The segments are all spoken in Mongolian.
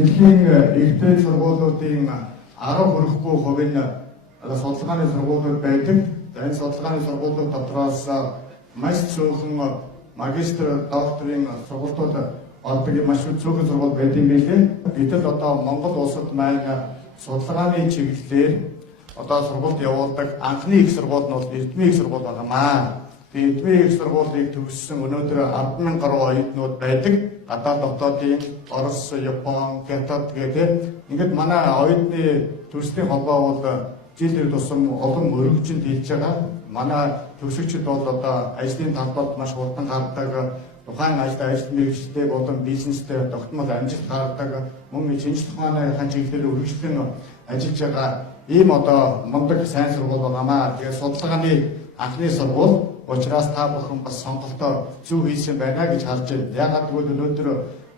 Дэлхийн ихтэй сургуулиудын 10 хүрэхгүй хувийн судалгааны сургуулиуд байдаг. Энэ судалгааны сургуулиуд дотроос маш цөөхөн магистр, докторийн сургуулиуд ордог маш цөөхөн сургууль байдаг билээ. Гэтэл одоо Монгол улсад маань судалгааны чиглэлээр одоо сургуульд явуулдаг анхны их сургууль нь бол Эрдмийн их сургууль байнамаа. Эрдмийн их сургуулийг төгссөн өнөөдөр 10,000 гаруй оюутнууд байдаг. Гадаад дотоодын Орос, Япон, Хятад гэдэг. Ингээд манай оюутны төрсний холбоо бол жилээр тусам олон өргөжинд хийж байгаа. Манай төгсөгчид бол одоо ажлын талбарт маш хурдан гардаг. Тухайн ажил мэргэжлтэй болон бизнестэй тогтмол амжилт гаргадаг. Мөн шинжлэх ухааны чиглэлээр үргэлжлэн ажиллаж байгаа ийм одоо мундаг сайн сургууль байнамаа. Тэгээд судалгааны анхны сургууль учраас та бүхэн бас сонголтоо зөв хийсэн байна гэж харж байна. Яагаад гэвэл өнөөдөр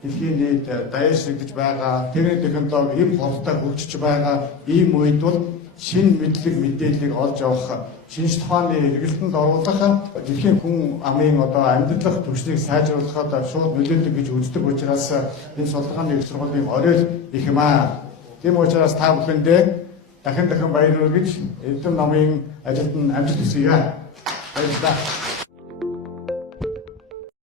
дэлхийн нийт даяаршигдж байгаа техник технологи ийм хурдтай хөгжиж байгаа ийм үед бол шинэ мэдлэг мэдээллийг олж авах, шинжлэх ухааны эргэлтэнд оруулах, дэлхийн хүн амын одоо амьдрах түвшнийг сайжруулахад шууд нөлөөлдөг гэж үздэг учраас энэ судалгааны их сургуулийн орой их юм аа. Тийм учраас та бүхэндээ дахин баяр хүргэж Эрдэм намын ажилд нь амжилт хүсье. Баярлалаа.